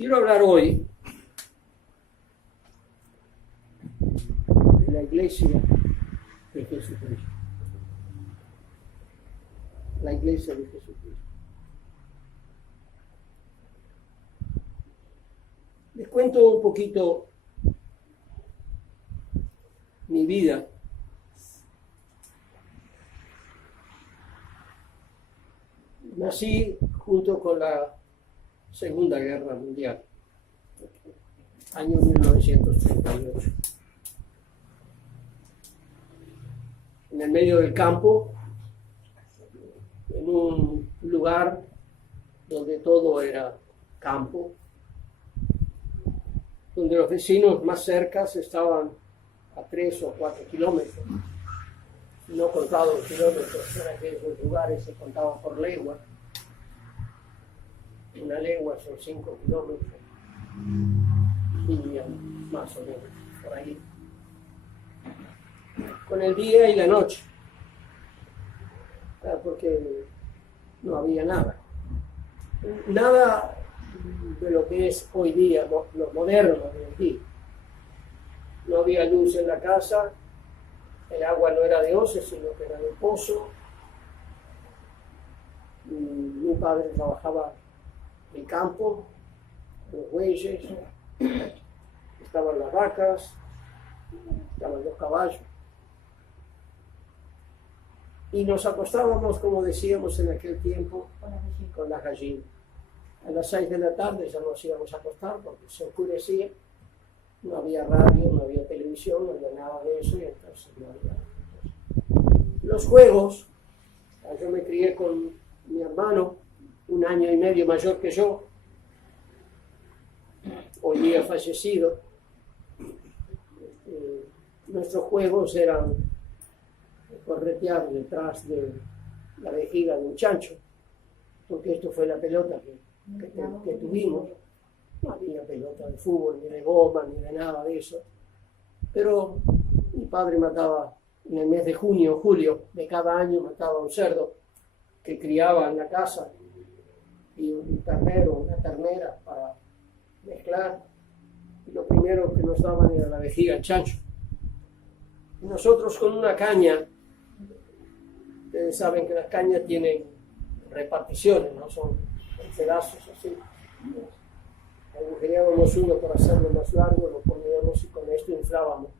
Quiero hablar hoy de la Iglesia de Jesucristo. La Iglesia de Jesucristo. Les cuento un poquito mi vida. Nací junto con la Segunda Guerra Mundial, año 1938. En el medio del campo, en un lugar donde todo era campo, donde los vecinos más cercas estaban a 3 o 4 kilómetros. No contados kilómetros, en aquellos lugares se contaba por legua. Una legua son 5 kilómetros, y más o menos, por ahí. Con el día y la noche, porque no había nada. Nada de lo que es hoy día, lo moderno de hoy día. No había luz en la casa, el agua no era de Oce, sino que era de pozo. Mi padre trabajaba en el campo, los bueyes, estaban las vacas, estaban los caballos. Y nos acostábamos, como decíamos en aquel tiempo, con las gallinas. A las 6 de la tarde ya nos íbamos a acostar porque se oscurecía. No había radio, no había televisión, no había nada de eso, y entonces no había nada. Los juegos, yo me crié con mi hermano, 1 año y medio mayor que yo, hoy día fallecido. Nuestros juegos eran corretear detrás de la vejiga de un chancho, porque esto fue la pelota que tuvimos. No había pelota de fútbol, ni de goma, ni de nada de eso. Pero mi padre mataba en el mes de junio o julio de cada año, mataba un cerdo que criaba en la casa y un ternero, una ternera para mezclar. Y lo primero que nos daban era la vejiga, el chancho. Y nosotros con una caña, ustedes saben que las cañas tienen reparticiones, no son pedazos así. Agujereábamos uno para hacerlo más largo, lo poníamos y con esto inflábamos,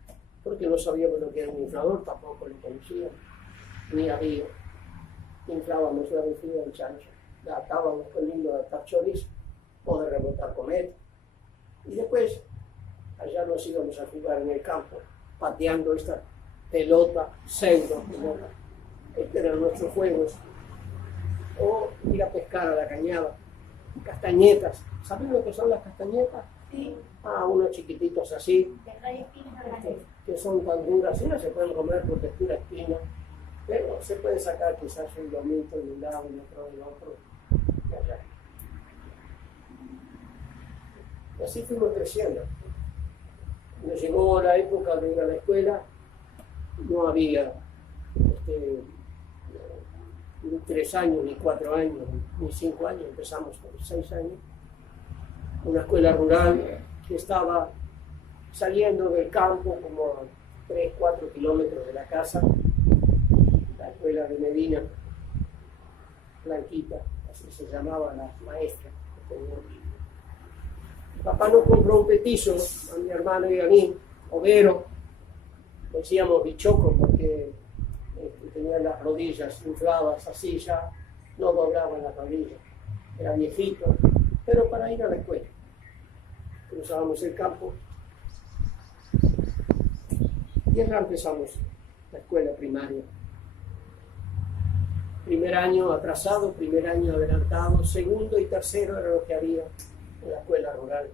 porque no sabíamos lo que era un inflador, tampoco lo conocíamos, ni había. Inflábamos la vejiga del chancho, la atábamos con lindo de atar chorizo o de rebotar cometa. Y después, allá nos íbamos a jugar en el campo, pateando esta pelota, pseudo pelota. Estos eran nuestros juegos. O ir a pescar a la cañada. Castañetas. ¿Saben lo que son las castañetas? Sí. Unos chiquititos así, que son tan duras y no se pueden comer porque es pura espina, pero se puede sacar quizás un lomito de un lado y otro del otro. Y allá. Y así fuimos creciendo. Cuando llegó la época de ir a la escuela, no había ni 3 años, ni 4 años, ni 5 años, empezamos con 6 años. Una escuela rural que estaba saliendo del campo como a 3, 4 kilómetros de la casa, la escuela de Medina, Blanquita, así se llamaba la maestra que teníamos. Mi papá nos compró un petizo a mi hermano y a mí, overo, decíamos bichoco porque tenía las rodillas infladas así, ya no doblaban las rodillas, era viejito, pero para ir a la escuela. Cruzábamos el campo y acá empezamos la escuela primaria. Primer año atrasado, primer año adelantado, segundo y tercero era lo que había en la escuela rural.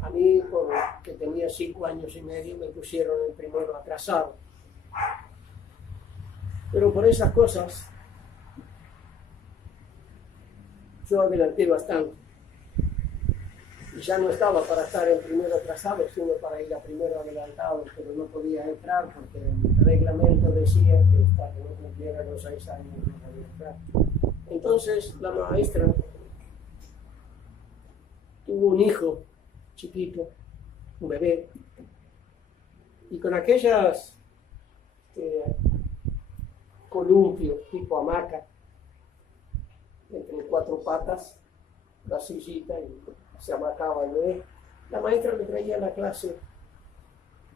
A mí, porque tenía 5 años y medio, me pusieron el primero atrasado. Pero por esas cosas, yo adelanté bastante. Y ya no estaba para estar en primero atrasado, sino para ir a primero adelantado, pero no podía entrar porque el reglamento decía que hasta que no cumpliera los 6 años no podía entrar. Entonces la maestra tuvo un hijo chiquito, un bebé, y con aquellas columpios tipo hamaca, entre 4 patas, la sillita, y se amacaba el bebé. La maestra le traía la clase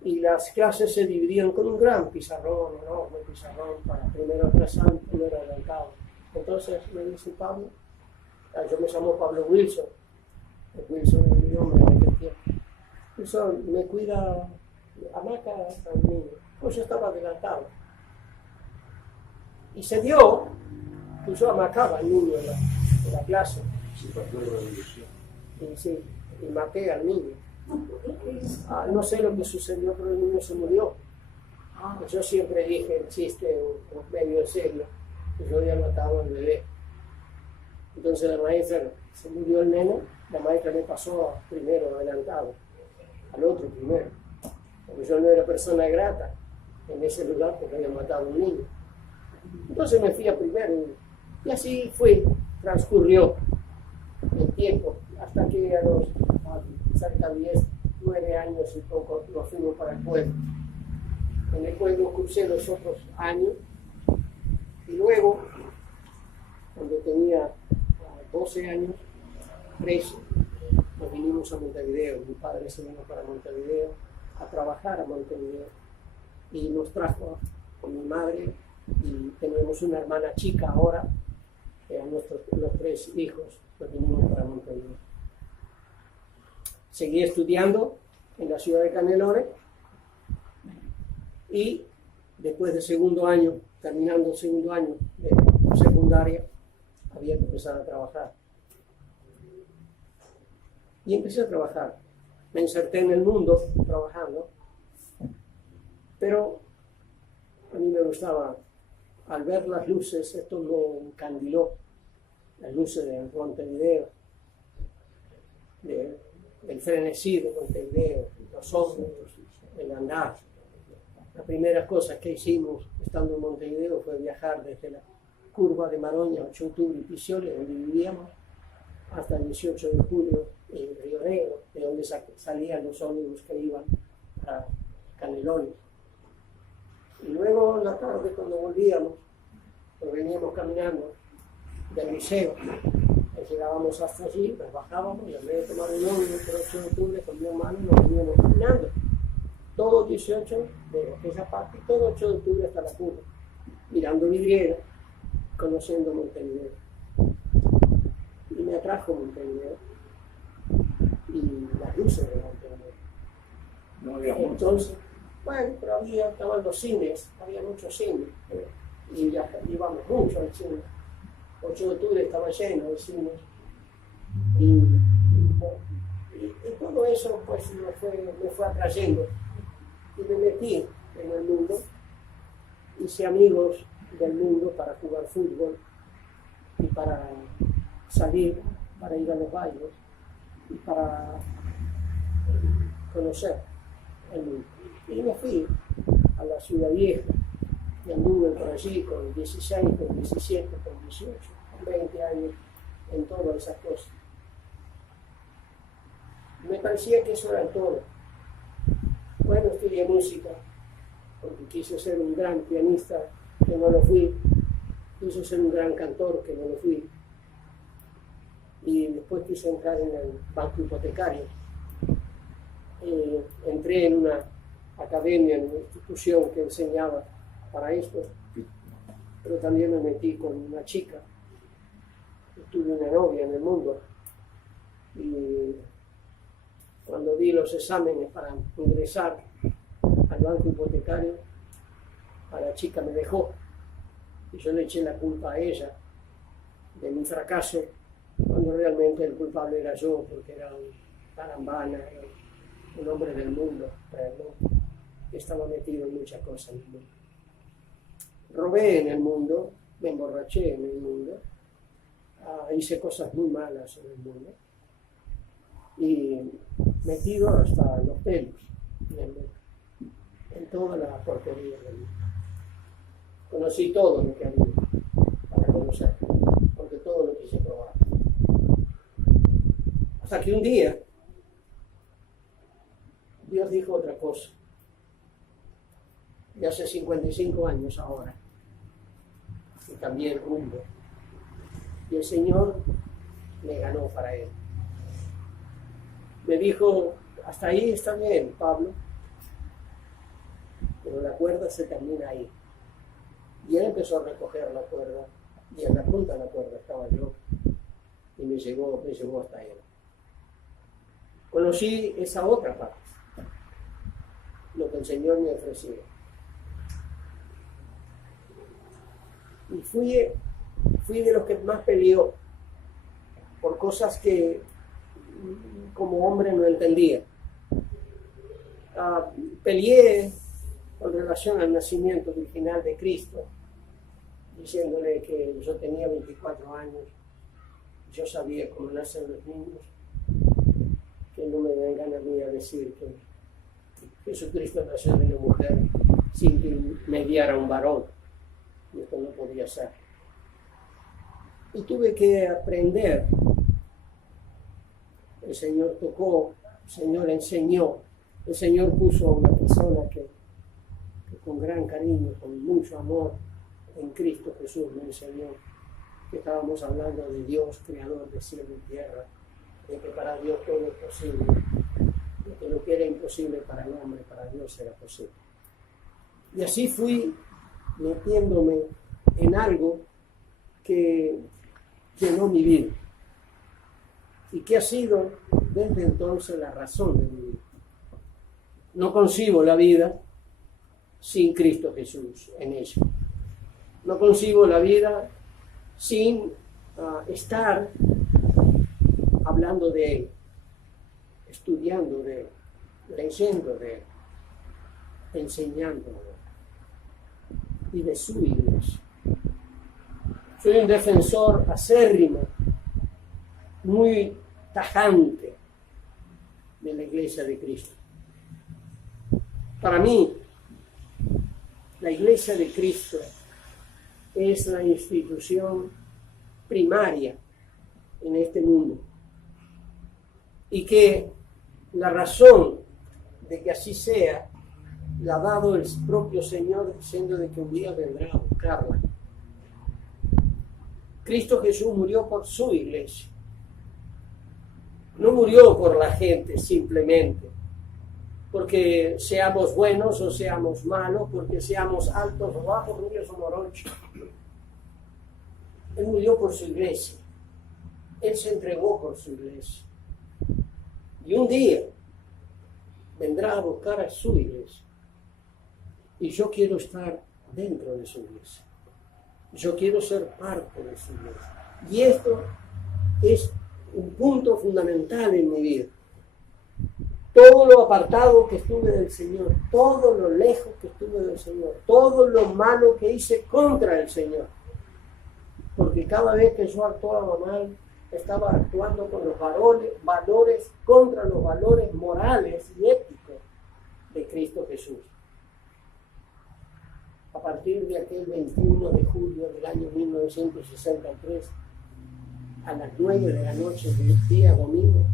y las clases se dividían con un gran pizarrón, enorme pizarrón, para primero atrasado, primero adelantado. Entonces me dice Pablo, yo me llamo Pablo Wilson, Wilson es mi nombre en aquel tiempo. Wilson, me cuida hamaca al niño. Pues yo estaba adelantado. Y se dio que yo amacaba al niño en la clase. Y maté al niño. No sé lo que sucedió, pero el niño se murió. Yo siempre dije el chiste medio en serio, que yo había matado al bebé. Entonces la maestra, se murió el nene, la maestra me pasó primero adelantado, al otro primero, porque yo no era persona grata en ese lugar porque había matado a un niño. Entonces me fui a primero y así fue, transcurrió el tiempo, hasta que a los cerca de 10, 9 años y poco nos fuimos para el pueblo. En el pueblo cursé los otros años y luego, cuando tenía 12 años, 13, nos vinimos a Montevideo. Mi padre se vino para Montevideo a trabajar a Montevideo y nos trajo con mi madre y tenemos una hermana chica ahora, los 3 hijos nos vinimos para Montevideo. Seguí estudiando en la ciudad de Canelones y después del segundo año, terminando el segundo año de secundaria, había que empezar a trabajar. Y empecé a trabajar. Me inserté en el mundo trabajando, pero a mí me gustaba, al ver las luces, esto me encandiló, las luces de Montevideo, del frenesí de Montevideo, los hombres, el andar. La primera cosa que hicimos estando en Montevideo fue viajar desde la curva de Maroña, 8 de octubre y Picioli, donde vivíamos, hasta el 18 de julio en Río Negro, de donde salían los ómnibus que iban a Canelones. Y luego en la tarde, cuando volvíamos, pues veníamos caminando del liceo, llegábamos hasta allí, nos bajábamos y en vez de tomar el ómnibus por 8 de octubre con mi hermano nos veníamos caminando. Todo 18 de aquella parte, todo 8 de octubre hasta la curva, mirando vidriera, conociendo Montevideo. Y me atrajo Montevideo y las luces de Montevideo. No había Entonces, bueno, pero estaban los cines, había muchos cines, y ya íbamos mucho al cine. 8 de octubre estaba lleno de cines. Y todo eso pues me fue atrayendo. Y me metí en el mundo, hice amigos del mundo para jugar fútbol y para salir, para ir a los bailes y para conocer el mundo. Y me fui a la Ciudad Vieja y anduve por allí con 16, con 17, con 18, con 20 años en todas esas cosas. Me parecía que eso era todo. Bueno, estudié música, porque quise ser un gran pianista, que no lo fui. Quise ser un gran cantor, que no lo fui. Y después quise entrar en el banco hipotecario. Entré en una academia, en una institución que enseñaba para esto, pero también me metí con una chica. Tuve una novia en el mundo. Y cuando di los exámenes para ingresar al banco hipotecario, a la chica me dejó y yo le eché la culpa a ella de mi fracaso, cuando realmente el culpable era yo, porque era un tarambana, era un hombre del mundo, realmente, que estaba metido en muchas cosas en el mundo. Robé en el mundo, me emborraché en el mundo, hice cosas muy malas en el mundo, y metido hasta los pelos en toda la porquería del mundo. Conocí todo lo que había para conocer, porque todo lo quise probar. Hasta que un día Dios dijo otra cosa. Y hace 55 años ahora, y cambié el rumbo. Y el Señor me ganó para Él. Me dijo, hasta ahí está bien, Pablo, pero la cuerda se termina ahí. Y Él empezó a recoger la cuerda, y en la punta de la cuerda estaba yo, y me llevó hasta Él. Conocí esa otra parte, lo que el Señor me ofrecía. Y fui de los que más peleó por cosas que como hombre no entendía. Peleé con relación al nacimiento original de Cristo, diciéndole que yo tenía 24 años, yo sabía cómo nacen los niños, que no me vengan a mí a decir que Jesucristo nació de una mujer sin que mediara un varón. Y esto no podía ser. Y tuve que aprender. El Señor tocó, el Señor enseñó, el Señor puso a una persona que con gran cariño, con mucho amor en Cristo Jesús me enseñó que estábamos hablando de Dios, creador de cielo y tierra, de que para Dios todo es posible, de que lo que era imposible para el hombre, para Dios era posible. Y así fui metiéndome en algo que llenó mi vida y que ha sido desde entonces la razón de mi vida. No concibo la vida sin Cristo Jesús en ella. No concibo la vida sin estar hablando de Él, estudiando de Él, leyendo de Él, enseñando de Él y de su iglesia. Soy un defensor acérrimo, muy tajante de la iglesia de Cristo. Para mí, la iglesia de Cristo es la institución primaria en este mundo. Y que la razón de que así sea la ha dado el propio Señor, diciendo de que un día vendrá a buscarla. Cristo Jesús murió por su iglesia. No murió por la gente simplemente, porque seamos buenos o seamos malos, porque seamos altos o bajos, rubios o morochos. Él murió por su iglesia. Él se entregó por su iglesia. Y un día vendrá a buscar a su iglesia. Y yo quiero estar dentro de su iglesia. Yo quiero ser parte de su iglesia. Y esto es un punto fundamental en mi vida. Todo lo apartado que estuve del Señor, todo lo lejos que estuve del Señor, todo lo malo que hice contra el Señor. Porque cada vez que yo actuaba mal, estaba actuando con los valores contra los valores morales y éticos de Cristo Jesús. A partir de aquel 21 de julio del año 1963, a las 9 de la noche del día domingo,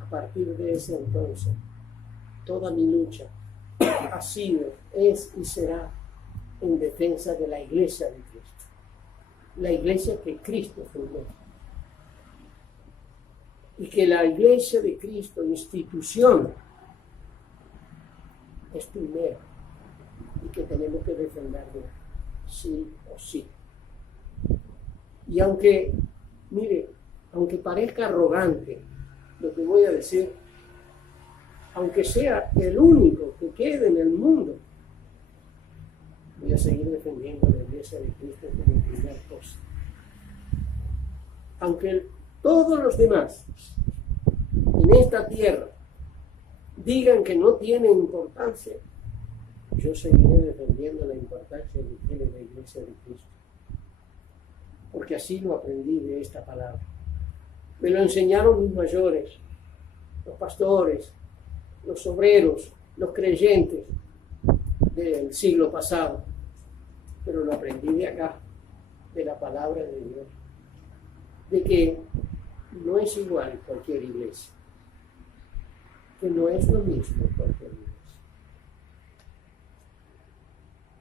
a partir de ese entonces, toda mi lucha ha sido, es y será en defensa de la iglesia de Cristo. La iglesia que Cristo fundó. Y que la iglesia de Cristo, institución, es primero. Y que tenemos que defenderla, sí o sí. Y aunque, mire, aunque parezca arrogante lo que voy a decir, aunque sea el único que quede en el mundo, voy a seguir defendiendo la iglesia de Cristo como primera cosa. Aunque todos los demás en esta tierra digan que no tiene importancia, yo seguiré defendiendo la importancia que tiene la iglesia de Cristo. Porque así lo aprendí de esta palabra. Me lo enseñaron mis mayores, los pastores, los obreros, los creyentes del siglo pasado. Pero lo aprendí de acá, de la palabra de Dios. De que no es igual cualquier iglesia, que no es lo mismo cualquier iglesia.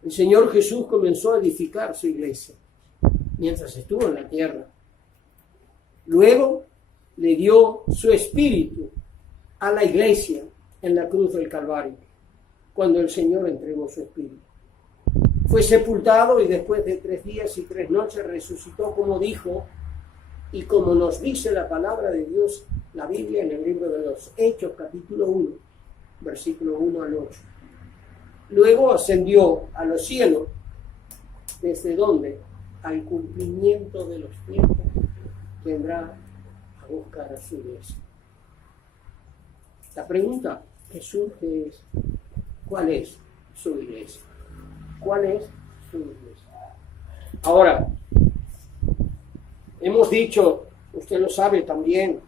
El Señor Jesús comenzó a edificar su iglesia mientras estuvo en la tierra. Luego le dio su espíritu a la iglesia en la cruz del Calvario, cuando el Señor entregó su espíritu. Fue sepultado y después de 3 días y 3 noches resucitó, como dijo y como nos dice la palabra de Dios, la Biblia, en el libro de los Hechos, capítulo 1, versículo 1 al 8. Luego ascendió a los cielos, desde donde al cumplimiento de los tiempos vendrá a buscar a su iglesia. La pregunta que surge es, ¿cuál es su iglesia? ¿Cuál es su iglesia? Ahora, hemos dicho, usted lo sabe también,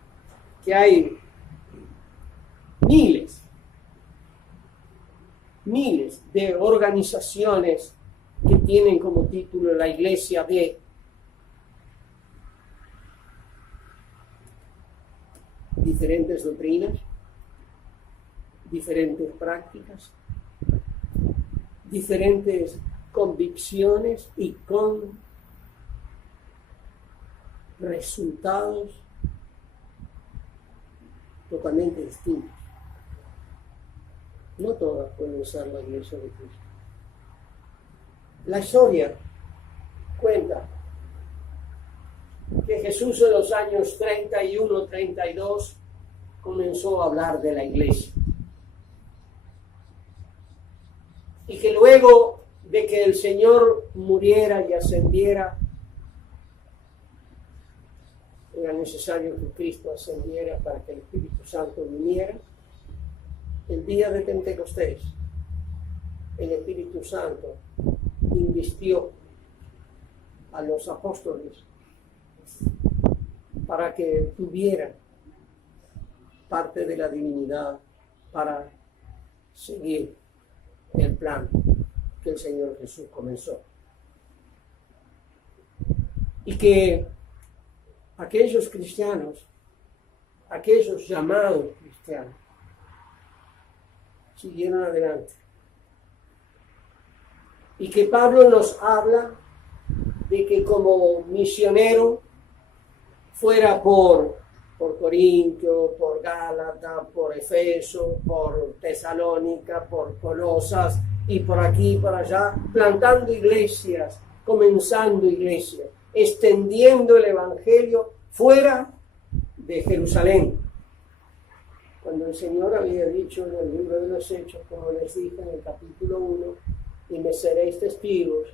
que hay miles de organizaciones que tienen como título la iglesia de. Diferentes doctrinas, diferentes prácticas, diferentes convicciones y con resultados totalmente distintos. No todas pueden ser la iglesia de Cristo. La historia cuenta que Jesús en los años 31, 32 comenzó a hablar de la iglesia. Y que luego de que el Señor muriera y ascendiera, era necesario que Cristo ascendiera para que el Espíritu Santo viniera. El día de Pentecostés, el Espíritu Santo invistió a los apóstoles para que tuvieran parte de la divinidad para seguir el plan que el Señor Jesús comenzó. Y que aquellos cristianos, aquellos llamados cristianos, siguieron adelante. Y que Pablo nos habla de que como misionero fuera por Corintio, por Gálata, por Efeso, por Tesalónica, por Colosas y por aquí y por allá, plantando iglesias, comenzando iglesias, extendiendo el evangelio fuera de Jerusalén. Cuando el Señor había dicho en el libro de los Hechos, como les dije en el capítulo 1, y me seréis testigos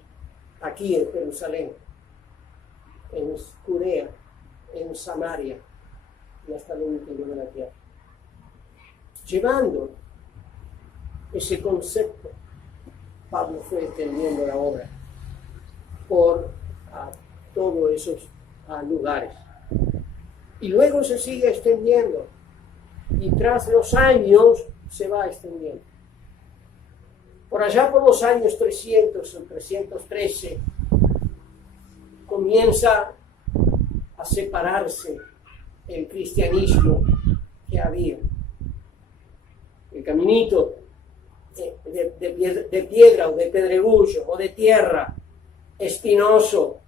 aquí en Jerusalén, en Judea, en Samaria y hasta el último de la tierra. Llevando ese concepto, Pablo fue extendiendo la obra por todos esos lugares. Y luego se sigue extendiendo. Y tras los años se va extendiendo. Por allá por los años 300 o 313 comienza a separarse el cristianismo que había. El caminito de piedra o de pedregullo o de tierra espinoso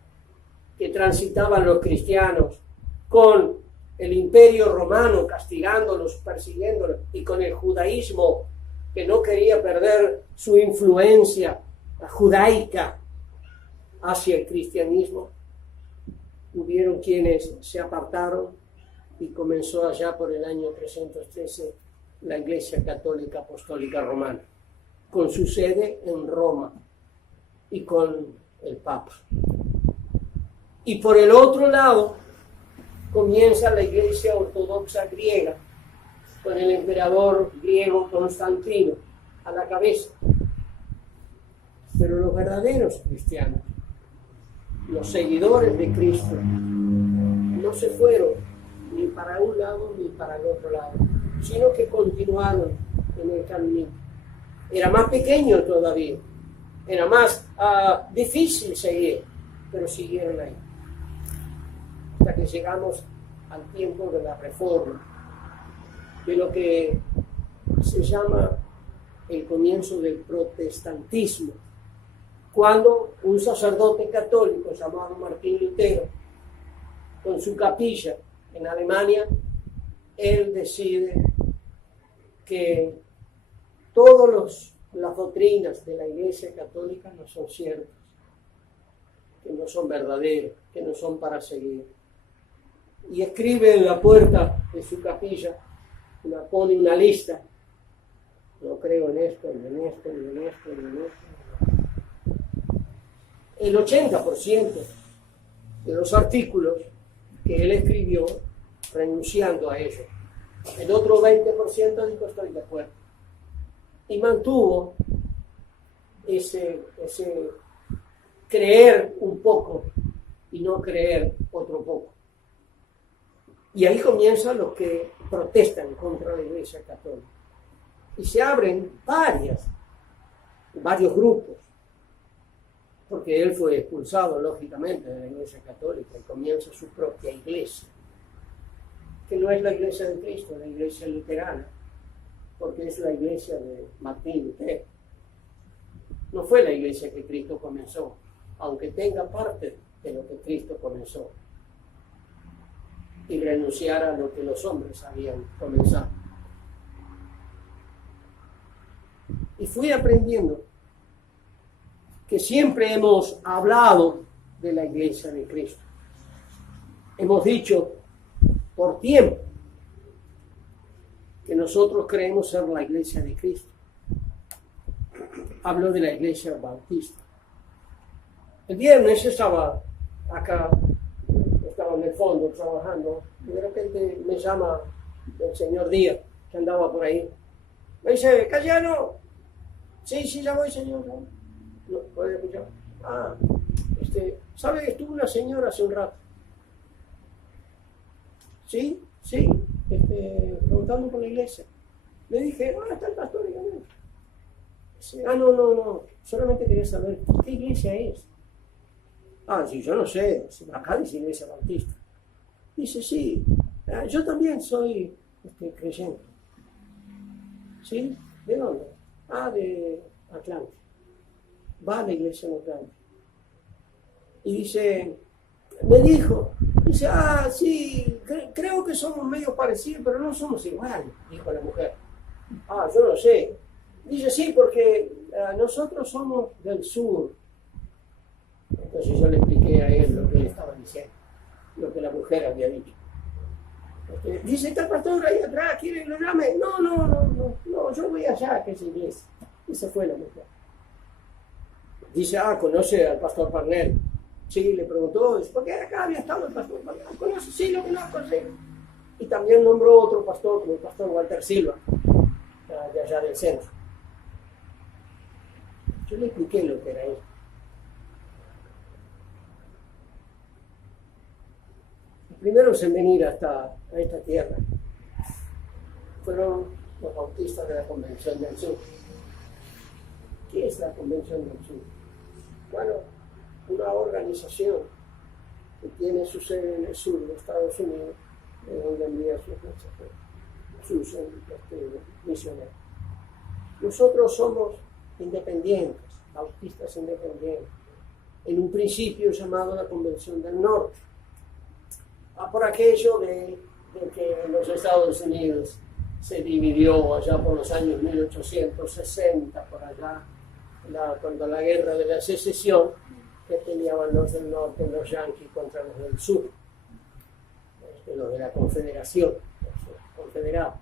que transitaban los cristianos con el imperio romano castigándolos, persiguiéndolos, y con el judaísmo que no quería perder su influencia judaica hacia el cristianismo. Hubieron quienes se apartaron y comenzó allá por el año 313 la Iglesia Católica Apostólica Romana, con su sede en Roma y con el Papa. Y por el otro lado comienza la Iglesia Ortodoxa griega, con el emperador griego Constantino a la cabeza. Pero los verdaderos cristianos, los seguidores de Cristo, no se fueron ni para un lado ni para el otro lado, sino que continuaron en el camino. Era más pequeño todavía, era más difícil seguir, pero siguieron ahí. Hasta que llegamos al tiempo de la Reforma, de lo que se llama el comienzo del protestantismo, cuando un sacerdote católico llamado Martín Lutero, con su capilla en Alemania, él decide que todas las doctrinas de la Iglesia Católica no son ciertas, que no son verdaderas, que no son para seguir. Y escribe en la puerta de su capilla, pone una lista: no creo en esto, ni en esto, ni en esto, ni en esto. El 80% de los artículos que él escribió renunciando a ello. El otro 20% dijo: estoy de acuerdo. Y mantuvo ese creer un poco y no creer otro poco. Y ahí comienzan los que protestan contra la Iglesia Católica. Y se abren varios grupos, porque él fue expulsado, lógicamente, de la Iglesia Católica y comienza su propia iglesia, que no es la Iglesia de Cristo, la Iglesia luterana, porque es la iglesia de Martín Lutero. No fue la iglesia que Cristo comenzó, aunque tenga parte de lo que Cristo comenzó, y renunciar a lo que los hombres habían comenzado. Y fui aprendiendo que siempre hemos hablado de la iglesia de Cristo. Hemos dicho por tiempo que nosotros creemos ser la iglesia de Cristo. Hablo de la iglesia bautista. El viernes estaba acá, estaba en el fondo trabajando, y de repente me llama el señor Díaz, que andaba por ahí. Me dice: Cayano. Sí, ya voy, señor. No, ¿puede escuchar? ¿Sabe que estuvo una señora hace un rato? Sí, preguntando por la iglesia. Le dije: está el pastor. Dice: no, solamente quería saber qué iglesia es. Sí, yo no sé, acá dice Iglesia Bautista. Dice: sí, yo también soy creyente. ¿Sí? ¿De dónde? De Atlanta. Va a la iglesia en Atlanta. Y dice, sí, creo que somos medio parecidos, pero no somos iguales, dijo la mujer. Yo no sé. Dice: sí, porque nosotros somos del sur. Entonces yo le expliqué a él lo que él estaba diciendo, lo que la mujer había dicho. Dice: está el pastor ahí atrás, ¿quiere que lo llame? No, yo voy allá, que es iglesia. Y se fue la mujer. Dice: ¿conoce al pastor Parnell? Sí, le preguntó. Dice: ¿por qué acá había estado el pastor Parnell? ¿Conoce? Sí, lo conozco, sí. Y también nombró otro pastor, como el pastor Walter Silva, de allá del centro. Yo le expliqué lo que era esto. Primeros en venir a esta tierra fueron los bautistas de la Convención del Sur. ¿Qué es la Convención del Sur? Bueno, una organización que tiene su sede en el sur de Estados Unidos, de donde envía sus misioneros. Nosotros somos independientes, bautistas independientes, en un principio llamado la Convención del Norte. Por aquello de que los Estados Unidos se dividió allá por los años 1860, por allá, cuando la guerra de la secesión, que peleaban los del norte, los yanquis contra los del sur, los de la Confederación, los confederados.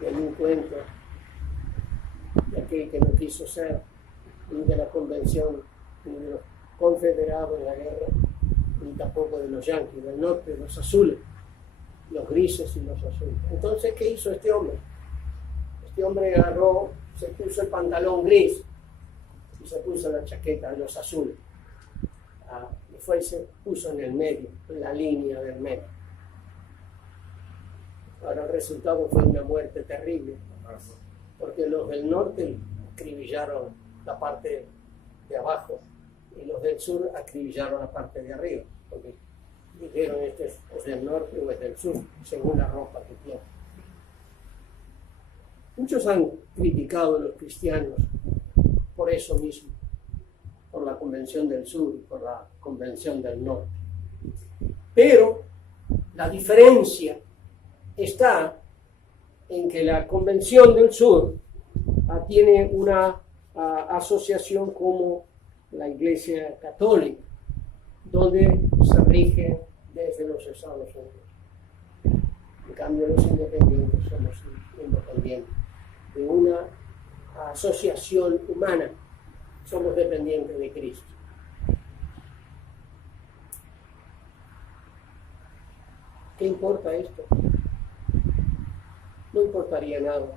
Y hay un cuento de aquel que no quiso ser ni de la Convención, ni de los confederados en la guerra, ni tampoco de los yanquis del norte, los azules, los grises y los azules. Entonces, ¿qué hizo este hombre? Este hombre agarró, se puso el pantalón gris y se puso la chaqueta de los azules. Y se puso en el medio, en la línea del medio. Ahora el resultado fue una muerte terrible, porque los del norte acribillaron la parte de abajo y los del sur acribillaron la parte de arriba, porque dijeron este es del norte o es del sur, según la ropa que tiene. Muchos han criticado a los cristianos por eso mismo, por la Convención del Sur y por la Convención del Norte. Pero la diferencia está en que la Convención del Sur tiene una asociación como la Iglesia Católica, donde se rige desde los Estados Unidos. En cambio, los independientes somos independientes de una asociación humana, somos dependientes de Cristo. ¿Qué importa esto? No importaría nada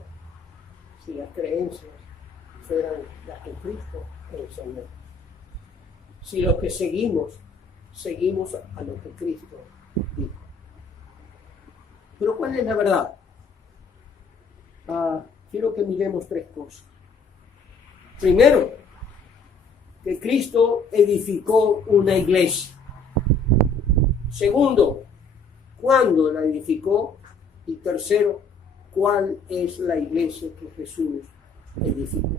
si las creencias fueran las que Cristo enseñó. Si los que seguimos a lo que Cristo dijo. Pero ¿cuál es la verdad? Quiero que miremos tres cosas. Primero, que Cristo edificó una iglesia. Segundo, ¿cuándo la edificó? Y tercero, ¿cuál es la iglesia que Jesús edificó?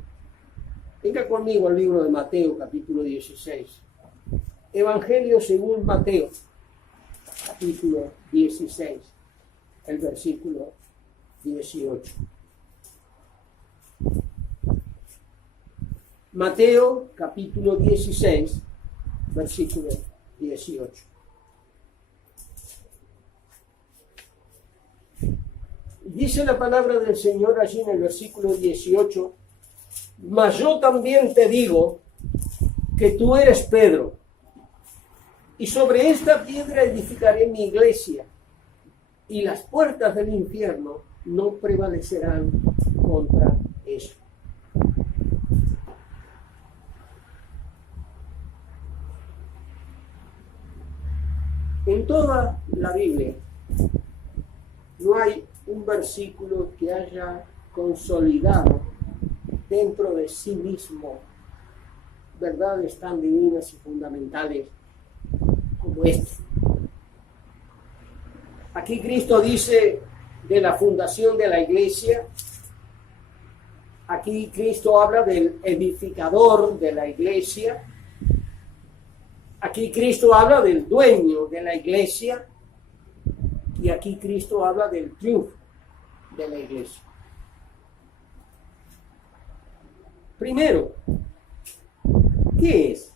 Venga conmigo al libro de Mateo, capítulo 16. Evangelio según Mateo, capítulo 16, el versículo 18. Mateo, capítulo 16, versículo 18. Dice la palabra del Señor allí en el versículo 18, mas yo también te digo que tú eres Pedro, y sobre esta piedra edificaré mi iglesia, y las puertas del infierno no prevalecerán contra eso. En toda la Biblia no hay un versículo que haya consolidado dentro de sí mismo verdades tan divinas y fundamentales como este. Aquí Cristo dice de la fundación de la iglesia. Aquí Cristo habla del edificador de la iglesia. Aquí Cristo habla del dueño de la iglesia. Y aquí Cristo habla del triunfo de la iglesia. Primero, ¿qué es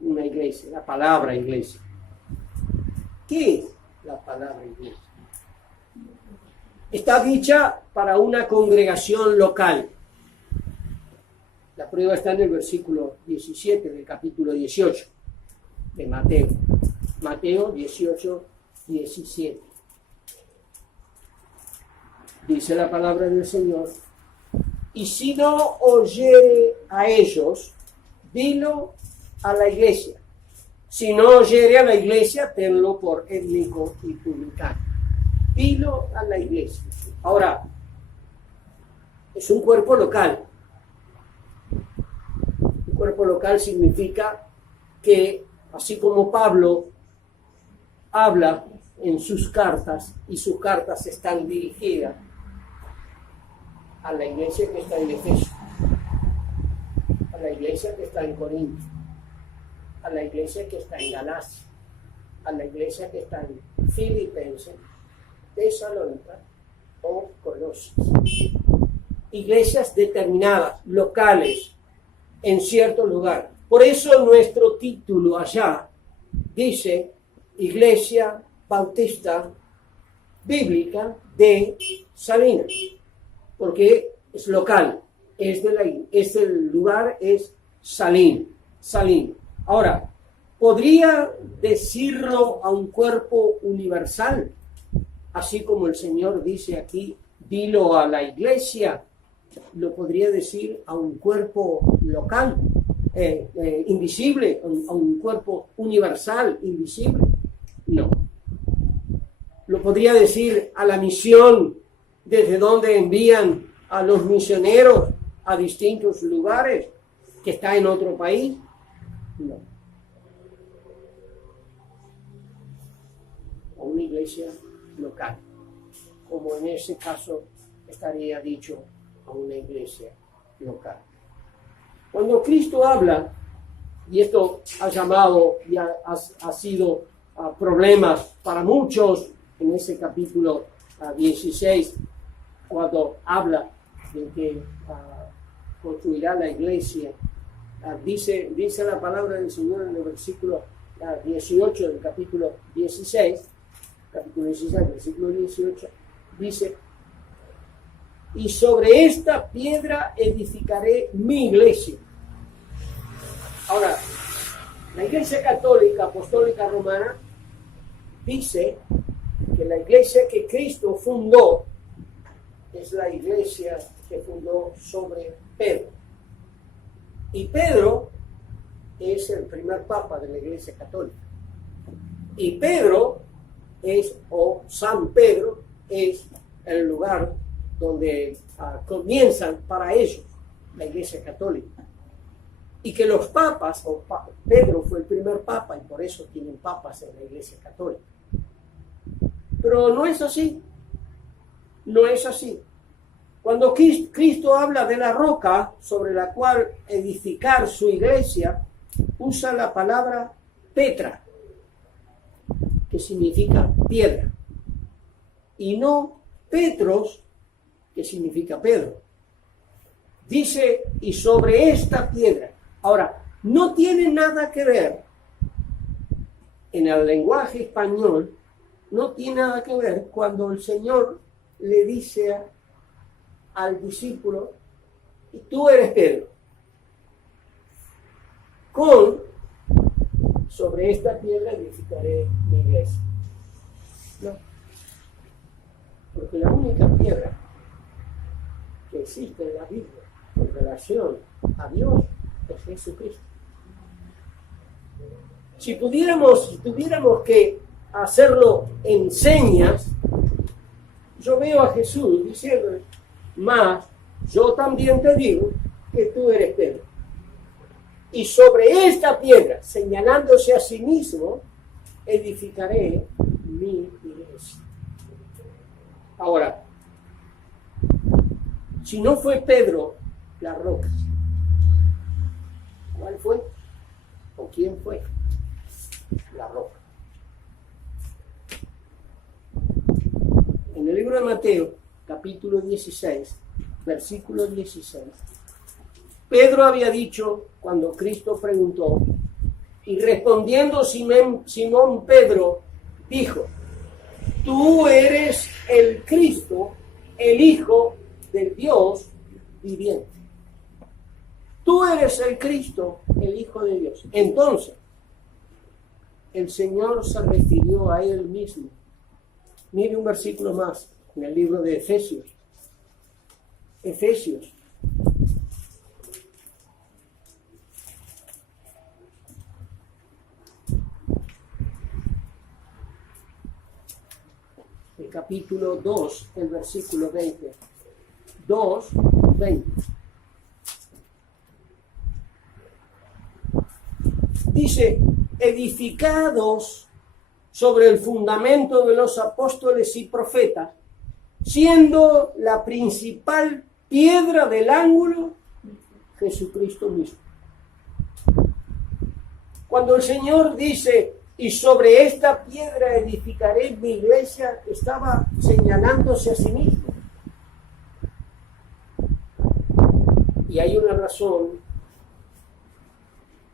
una iglesia? La palabra iglesia. ¿Qué es la palabra iglesia? Está dicha para una congregación local. La prueba está en el versículo 17 del capítulo 18 de Mateo. Mateo 18, 17. Dice la palabra del Señor: y si no oyere a ellos, dilo a la iglesia. Si no oyere a la iglesia, tenlo por étnico y publicano. Dilo a la iglesia. Ahora, es un cuerpo local. Un cuerpo local significa que, así como Pablo habla en sus cartas, y sus cartas están dirigidas a la iglesia que está en Efeso, a la iglesia que está en Corinto, a la iglesia que está en Galacia, a la iglesia que está en Filipenses, Tesalónica o Colosas. Iglesias determinadas, locales, en cierto lugar. Por eso nuestro título allá dice Iglesia Bautista Bíblica de Salinas, porque es local, el lugar es Salín. Ahora, ¿podría decirlo a un cuerpo universal? Así como el Señor dice aquí, dilo a la iglesia, lo podría decir a un cuerpo local, invisible, a un cuerpo universal, invisible. No. Lo podría decir a la misión, desde donde envían a los misioneros a distintos lugares, que está en otro país. No. A una iglesia local, como en ese caso estaría dicho a una iglesia local. Cuando Cristo habla, y esto ha llamado y ha sido problemas para muchos en ese capítulo 16, cuando habla de que construirá la iglesia, dice la palabra del Señor en el versículo 18 del capítulo 16, versículo 18, dice: y sobre esta piedra edificaré mi iglesia. Ahora, la Iglesia Católica Apostólica Romana dice que la iglesia que Cristo fundó es la iglesia que fundó sobre Pedro. Y Pedro es el primer papa de la Iglesia Católica. Y Pedro o San Pedro, es el lugar donde comienzan para ellos la Iglesia Católica. Y que los papas, Pedro fue el primer papa y por eso tienen papas en la Iglesia Católica. Pero no es así. No es así. Cuando Cristo habla de la roca sobre la cual edificar su iglesia, usa la palabra Petra, que significa piedra, y no Petros, que significa Pedro. Dice, y sobre esta piedra. Ahora, no tiene nada que ver en el lenguaje español, no tiene nada que ver cuando el Señor le dice al discípulo, y tú eres Pedro, con sobre esta piedra edificaré mi iglesia. No, porque la única piedra que existe en la Biblia en relación a Dios es Jesucristo. Si tuviéramos que hacerlo en señas, yo veo a Jesús diciendo, mas yo también te digo que tú eres Pedro. Y sobre esta piedra, señalándose a sí mismo, edificaré mi iglesia. Ahora, si no fue Pedro la roca, ¿cuál fue? ¿O quién fue? La roca. En el libro de Mateo, capítulo 16, versículo 16, Pedro había dicho, cuando Cristo preguntó, y respondiendo Simón Pedro, dijo, tú eres el Cristo, el Hijo del Dios viviente. Tú eres el Cristo, el Hijo de Dios. Entonces, el Señor se refirió a él mismo. Mire un versículo más en el libro de Efesios. Efesios. El capítulo 2, el versículo 20. 2, 20. Dice, edificados sobre el fundamento de los apóstoles y profetas, siendo la principal piedra del ángulo Jesucristo mismo. Cuando el Señor dice, y sobre esta piedra edificaré mi iglesia, estaba señalándose a sí mismo. Y hay una razón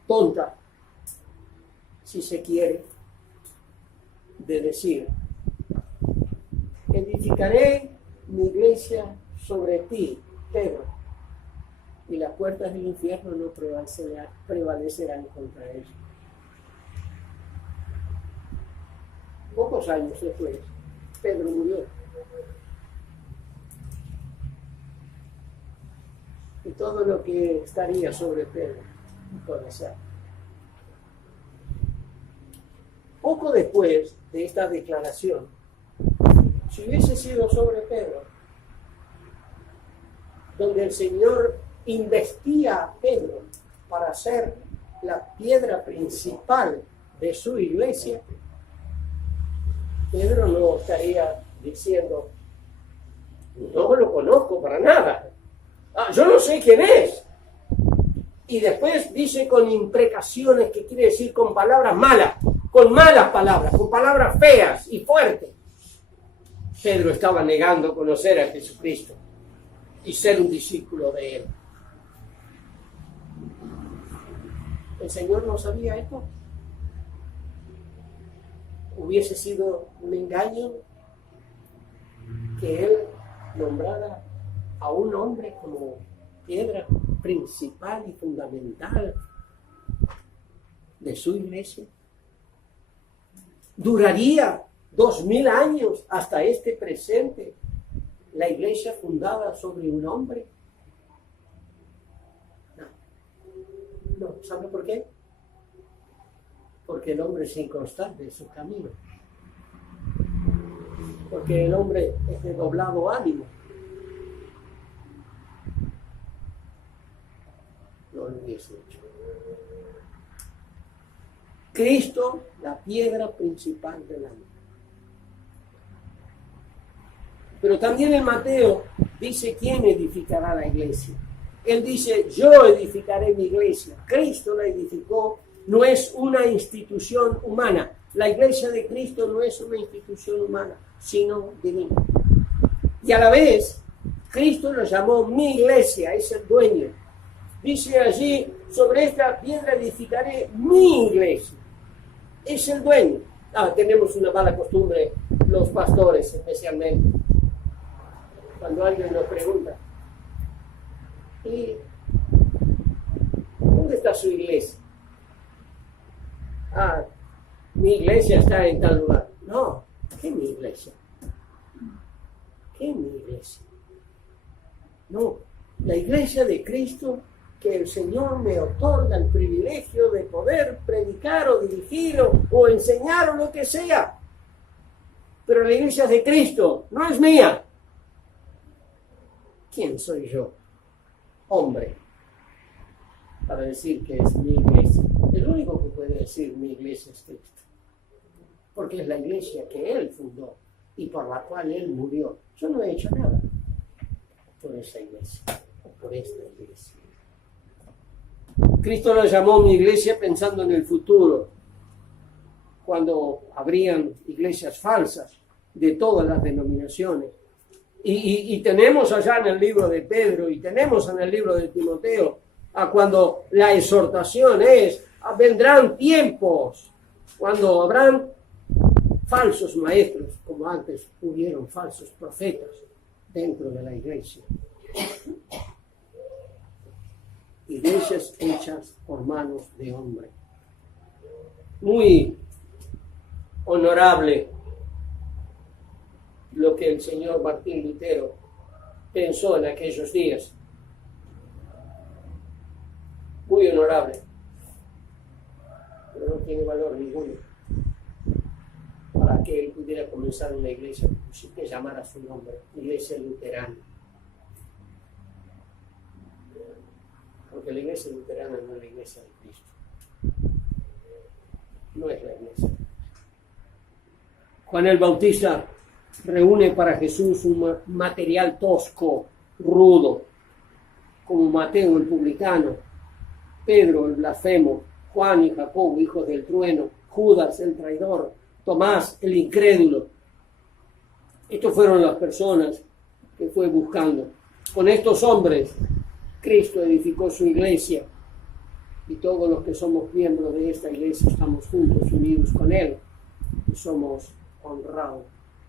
tonta, si se quiere, de decir, edificaré mi iglesia sobre ti, Pedro, y las puertas del infierno no prevalecerán contra ella. Pocos años después, Pedro murió. Y todo lo que estaría sobre Pedro puede ser. Poco después de esta declaración, si hubiese sido sobre Pedro, donde el Señor investía a Pedro para ser la piedra principal de su iglesia, Pedro no estaría diciendo, no lo conozco para nada, yo no sé quién es. Y después dice con imprecaciones, que quiere decir con palabras malas, con malas palabras, con palabras feas y fuertes. Pedro estaba negando conocer a Jesucristo y ser un discípulo de él. ¿El Señor no sabía esto? ¿Hubiese sido un engaño que Él nombrara a un hombre como piedra principal y fundamental de su iglesia? ¿Duraría 2000 años hasta este presente la iglesia fundada sobre un hombre? No, ¿sabe por qué? Porque el hombre es inconstante en su camino. Porque el hombre es de doblado ánimo. No lo hubiese hecho. Cristo, la piedra principal del amor. Pero también en Mateo dice quién edificará la iglesia. Él dice, yo edificaré mi iglesia. Cristo la edificó, no es una institución humana. La iglesia de Cristo no es una institución humana, sino divina. Y a la vez, Cristo lo llamó mi iglesia, es el dueño. Dice allí, sobre esta piedra edificaré mi iglesia. Es el dueño. Tenemos una mala costumbre, los pastores especialmente. Cuando alguien nos pregunta, ¿y dónde está su iglesia? Mi iglesia está en tal lugar. No, ¿qué mi iglesia? ¿Qué mi iglesia? No, la iglesia de Cristo, que el Señor me otorga el privilegio de poder predicar o dirigir o enseñar o lo que sea. Pero la iglesia de Cristo no es mía. ¿Quién soy yo? Hombre, para decir que es mi iglesia. El único que puede decir mi iglesia es Cristo. Porque es la iglesia que Él fundó y por la cual Él murió. Yo no he hecho nada por esa iglesia o por esta iglesia. Cristo la llamó mi iglesia pensando en el futuro, cuando habrían iglesias falsas de todas las denominaciones. Y tenemos allá en el libro de Pedro y tenemos en el libro de Timoteo, cuando la exhortación es, vendrán tiempos cuando habrán falsos maestros, como antes hubieron falsos profetas dentro de la iglesia. Iglesias hechas por manos de hombre. Muy honorable lo que el señor Martín Lutero pensó en aquellos días. Muy honorable, pero no tiene valor ninguno para que él pudiera comenzar una iglesia que llamara su nombre, Iglesia Luterana. Porque la iglesia luterana no es la iglesia de Cristo. No es la iglesia. Juan el Bautista reúne para Jesús un material tosco, rudo, como Mateo el publicano, Pedro el blasfemo, Juan y Jacobo, hijos del trueno, Judas el traidor, Tomás el incrédulo. Estos fueron las personas que fue buscando. Con estos hombres, Cristo edificó su iglesia y todos los que somos miembros de esta iglesia estamos juntos, unidos con Él y somos honrados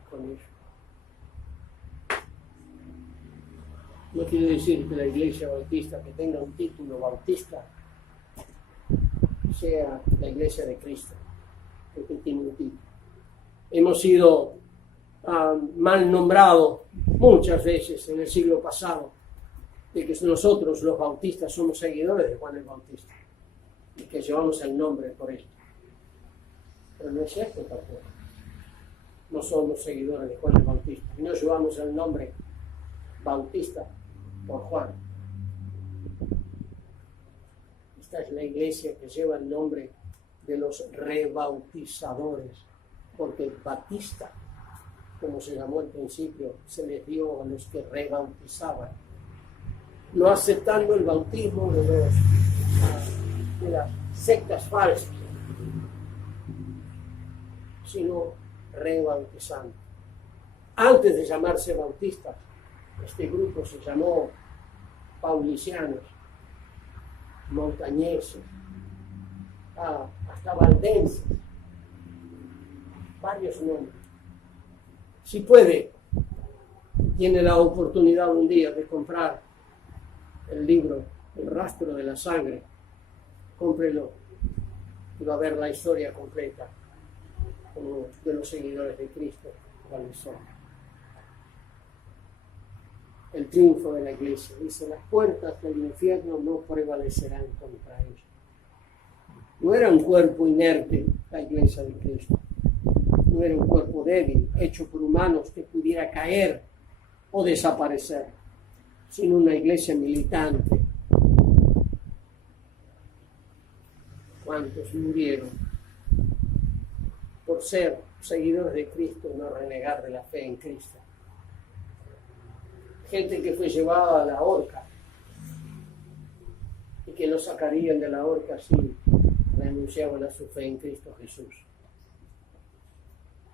con Él. No quiere decir que la iglesia bautista que tenga un título bautista sea la iglesia de Cristo, porque tiene un título. Hemos sido mal nombrados muchas veces en el siglo pasado, de que nosotros los bautistas somos seguidores de Juan el Bautista y que llevamos el nombre por él. Pero no es cierto tampoco. No somos seguidores de Juan el Bautista y no llevamos el nombre Bautista por Juan. Esta es la iglesia que lleva el nombre de los rebautizadores, porque Batista, como se llamó al principio, se les dio a los que rebautizaban, no aceptando el bautismo de las sectas falsas, sino rebautizando. Antes de llamarse bautistas, este grupo se llamó paulicianos, montañeses, hasta valdenses, varios nombres. Si puede, tiene la oportunidad un día de comprar el libro El rastro de la sangre, cómprelo y va a ver la historia completa de los seguidores de Cristo, cuáles son. El triunfo de la iglesia, dice, las puertas del infierno no prevalecerán contra ellos. No era un cuerpo inerte la iglesia de Cristo, no era un cuerpo débil, hecho por humanos que pudiera caer o desaparecer, sino una iglesia militante. ¿Cuántos murieron por ser seguidores de Cristo y no renegar de la fe en Cristo? Gente que fue llevada a la horca y que lo sacarían de la horca si renunciaban a su fe en Cristo Jesús.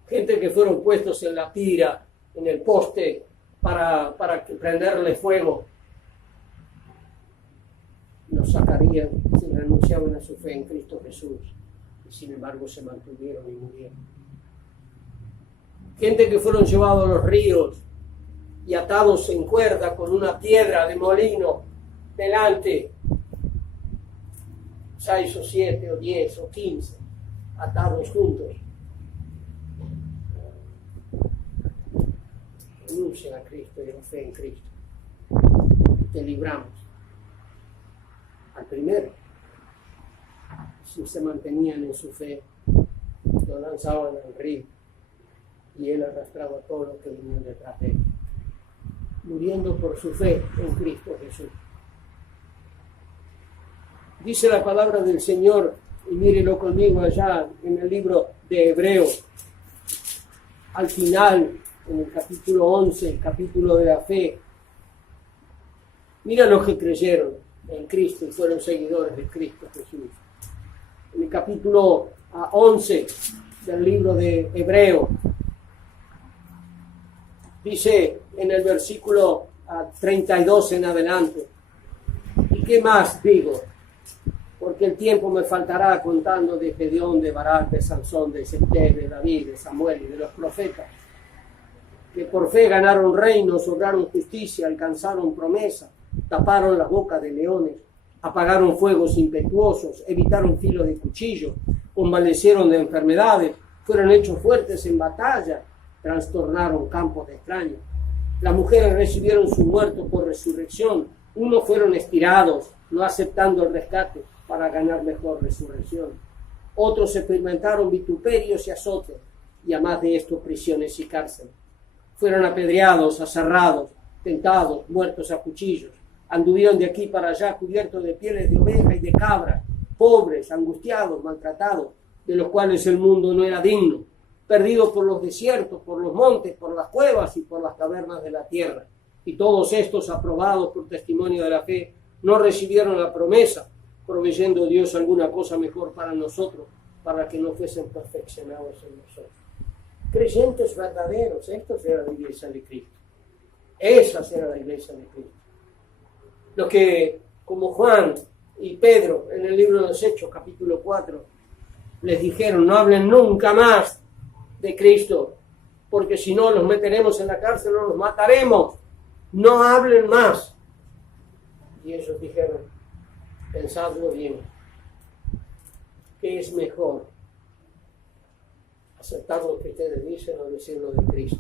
Gente que fueron puestos en la pira, en el poste, para prenderle fuego. Los sacarían si renunciaban a su fe en Cristo Jesús. Y sin embargo se mantuvieron y murieron. Gente que fueron llevados a los ríos y atados en cuerda con una piedra de molino delante. 6 o 7 o 10 o 15 atados juntos. Renuncia a Cristo y a la fe en Cristo. Te libramos. Al primero, si se mantenían en su fe, lo lanzaban al río y él arrastraba todo lo que venían detrás de él, muriendo por su fe en Cristo Jesús. Dice la palabra del Señor, y mírelo conmigo allá en el libro de Hebreos, al final, en el capítulo 11, el capítulo de la fe. Mira los que creyeron en Cristo y fueron seguidores de Cristo Jesús. En el capítulo 11 del libro de Hebreos, dice en el versículo 32 en adelante, ¿y qué más digo? Porque el tiempo me faltará contando de Gedeón, de Barak, de Sansón, de Jefté, de David, de Samuel y de los profetas, que por fe ganaron reinos, obraron justicia, alcanzaron promesa, taparon la boca de leones, apagaron fuegos impetuosos, evitaron filos de cuchillo, convalecieron de enfermedades, fueron hechos fuertes en batalla, trastornaron campos de extraños. Las mujeres recibieron su muerto por resurrección, unos fueron estirados, no aceptando el rescate para ganar mejor resurrección. Otros experimentaron vituperios y azotes, y a más de esto prisiones y cárcel. Fueron apedreados, aserrados, tentados, muertos a cuchillos. Anduvieron de aquí para allá cubiertos de pieles de oveja y de cabra, pobres, angustiados, maltratados, de los cuales el mundo no era digno, perdidos por los desiertos, por los montes, por las cuevas y por las cavernas de la tierra. Y todos estos, aprobados por testimonio de la fe, no recibieron la promesa, proveyendo Dios alguna cosa mejor para nosotros, para que no fuesen perfeccionados en nosotros. Creyentes verdaderos, estos eran la iglesia de Cristo. Esas eran la iglesia de Cristo. Los que, como Juan y Pedro, en el libro de los Hechos, capítulo 4, les dijeron, no hablen nunca más de Cristo, porque si no los meteremos en la cárcel o los mataremos. No hablen más. Y ellos dijeron, pensadlo bien, ¿qué es mejor? ¿Aceptar lo que ustedes dicen o decir lo de Cristo?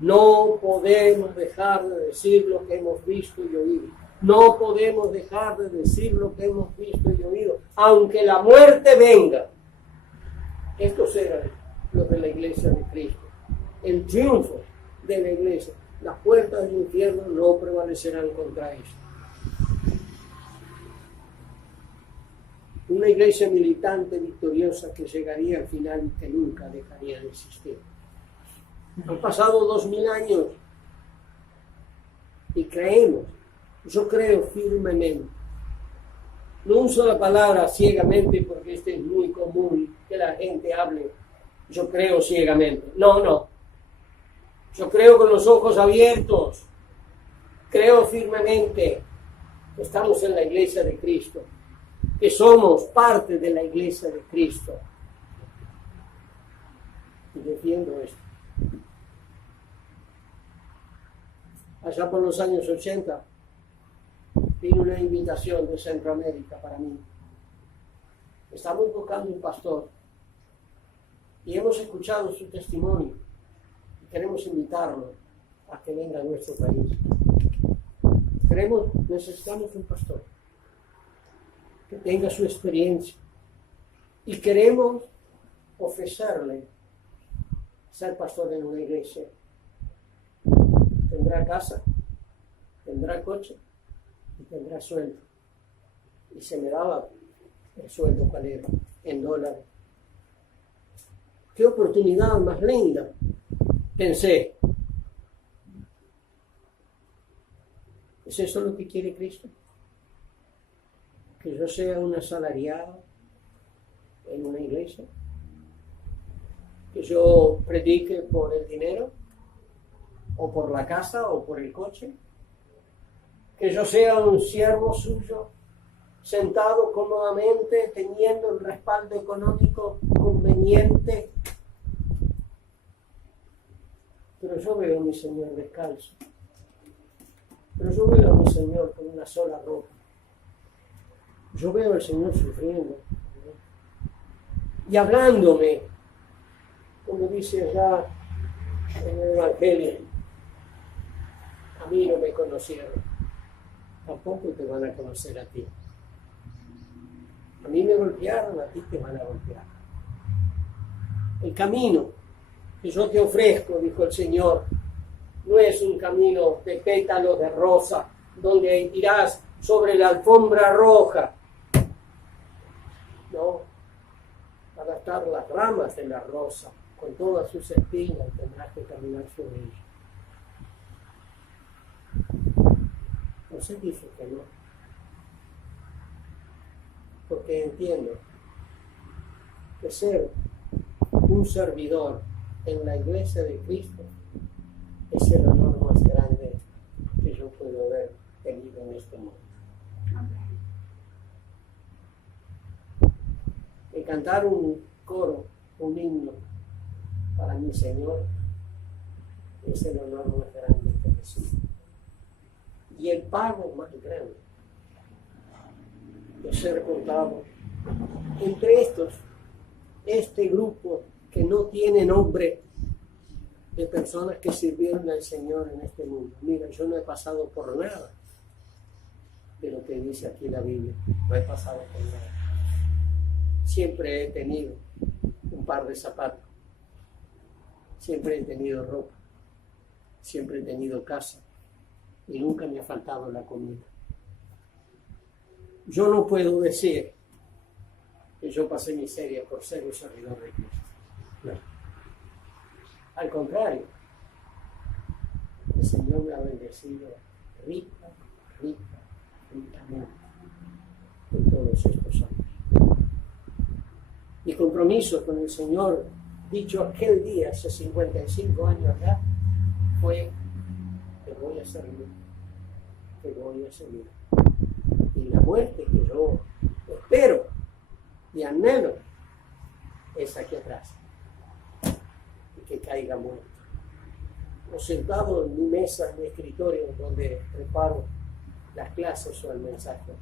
No podemos dejar de decir lo que hemos visto y oído. No podemos dejar de decir lo que hemos visto y oído, aunque la muerte venga. Estos eran los de la iglesia de Cristo. El triunfo de la iglesia. Las puertas del infierno no prevalecerán contra ellos. una iglesia militante, victoriosa, que llegaría al final y que nunca dejaría de existir. Han pasado 2000 años y creemos, yo creo firmemente. No uso la palabra ciegamente porque es muy común que la gente hable, yo creo ciegamente. No. Yo creo con los ojos abiertos. Creo firmemente que estamos en la iglesia de Cristo, que somos parte de la iglesia de Cristo. Y defiendo esto. Allá por los años 80, vino una invitación de Centroamérica para mí. Estamos buscando un pastor y hemos escuchado su testimonio y queremos invitarlo a que venga a nuestro país. Necesitamos un pastor que tenga su experiencia y queremos ofrecerle ser pastor en una iglesia. Tendrá casa, tendrá coche y tendrá sueldo. Y se me daba el sueldo cuál era, en dólares. ¡Qué oportunidad más linda! Pensé, ¿es eso lo que quiere Cristo? ¿Que yo sea un asalariado en una iglesia? ¿Que yo predique por el dinero? ¿O por la casa? ¿O por el coche? ¿Que yo sea un siervo suyo, sentado cómodamente, teniendo el respaldo económico conveniente? Pero yo veo a mi Señor descalzo. Pero yo veo a mi Señor con una sola ropa. Yo veo al Señor sufriendo. Y hablándome, como dice allá en el Evangelio, a mí no me conocieron, tampoco te van a conocer a ti. A mí me golpearon, a ti te van a golpear. El camino que yo te ofrezco, dijo el Señor, no es un camino de pétalos de rosa, donde irás sobre la alfombra roja. No, van a estar las ramas de la rosa, con todas sus espinas, tendrás que caminar sobre ellas. Entonces dije que no, porque entiendo que ser un servidor en la iglesia de Cristo es el honor más grande que yo puedo haber tenido en este mundo. Y cantar un coro, un himno para mi Señor es el honor más grande que recibo. Y el pago más grande de ser contado entre este grupo que no tiene nombre, de personas que sirvieron al Señor en este mundo. Mira, yo no he pasado por nada de lo que dice aquí la Biblia. No he pasado por nada. Siempre he tenido un par de zapatos. Siempre he tenido ropa. Siempre he tenido casa. Y nunca me ha faltado la comida. Yo no puedo decir que yo pasé miseria por ser un servidor de Cristo. No. Al contrario, el Señor me ha bendecido ricamente en todos estos años. Mi compromiso con el Señor, dicho aquel día, hace 55 años acá, fue: te voy a servir, te voy a servir. Y la muerte que yo espero y anhelo es aquí atrás. Que caiga muerto. O sentado en mi mesa, en mi escritorio, donde preparo las clases o el mensaje,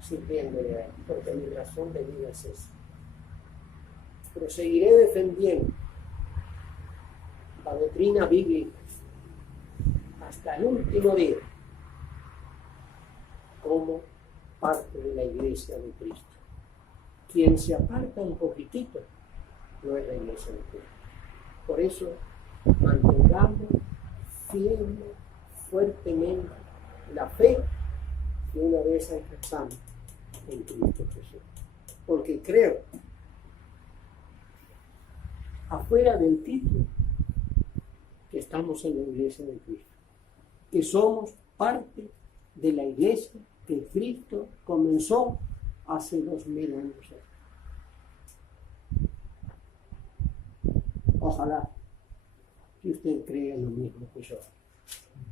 sirviéndole a él, porque mi razón de vida es esa. Pero seguiré defendiendo la doctrina bíblica hasta el último día, como parte de la iglesia de Cristo. Quien se aparta un poquitito no es la iglesia de Cristo. Por eso, mantengamos firme, fuertemente la fe que una vez alcanzamos en Cristo Jesús. porque creo, afuera del título, que estamos en la iglesia de Cristo, que somos parte de la iglesia que Cristo comenzó hace 2000 años. Ojalá que usted crea lo mismo que yo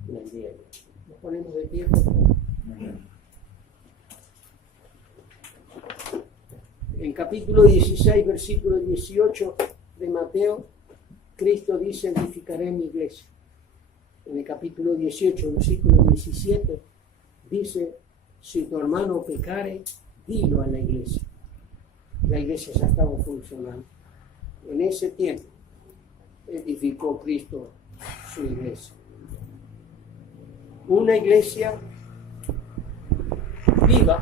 en el día de hoy. Nos ponemos de pie, por favor. En capítulo 16, versículo 18 de Mateo, Cristo dice: edificaré mi iglesia. En el capítulo 18, versículo 17, dice: si tu hermano pecare, dilo a la iglesia. La iglesia ya estaba funcionando. En ese tiempo edificó Cristo su iglesia. Una iglesia viva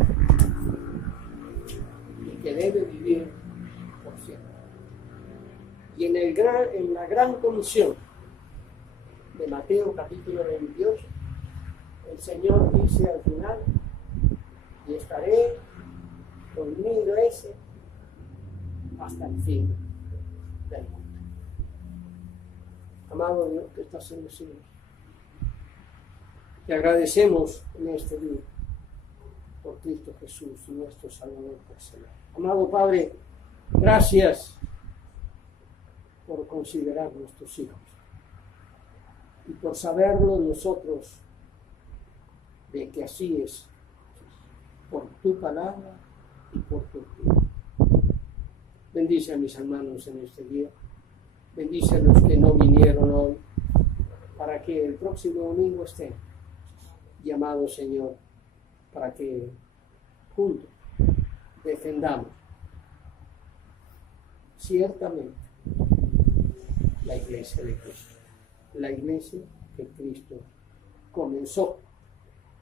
y que debe vivir por siempre. Y en la gran comisión de Mateo capítulo 28, el Señor dice al final: y estaré conmigo hasta el fin del mundo. Amado Dios que estás en los cielos, te agradecemos en este día por Cristo Jesús, nuestro Salvador personal. Amado Padre, gracias por considerar nuestros hijos y por saberlo nosotros de que así es, por tu palabra y por tu espíritu. Bendice a mis hermanos en este día. Bendice a los que no vinieron hoy, para que el próximo domingo estén. Llamado Señor, para que juntos defendamos ciertamente la iglesia de Cristo, la iglesia que Cristo comenzó,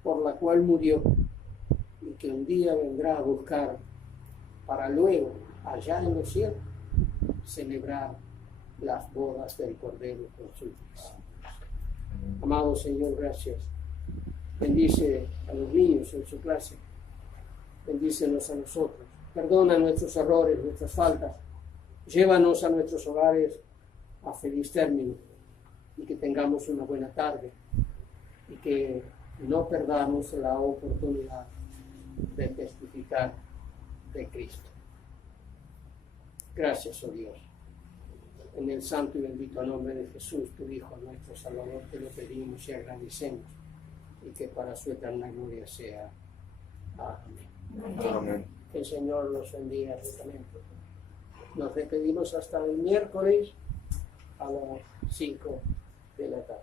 por la cual murió y que un día vendrá a buscar para luego, allá en los cielos, celebrar las bodas del Cordero con su iglesia. Amado Señor, gracias. Bendice a los niños en su clase. Bendícenos a nosotros. Perdona nuestros errores, nuestras faltas. Llévanos a nuestros hogares a feliz término y que tengamos una buena tarde y que no perdamos la oportunidad de testificar de Cristo. Gracias, oh Dios. En el santo y bendito nombre de Jesús, tu Hijo, nuestro Salvador, te lo pedimos y agradecemos, y que para su eterna gloria sea. Amén. Amén. Que el Señor los bendiga ricamente. Nos despedimos hasta el miércoles a las 5 de la tarde.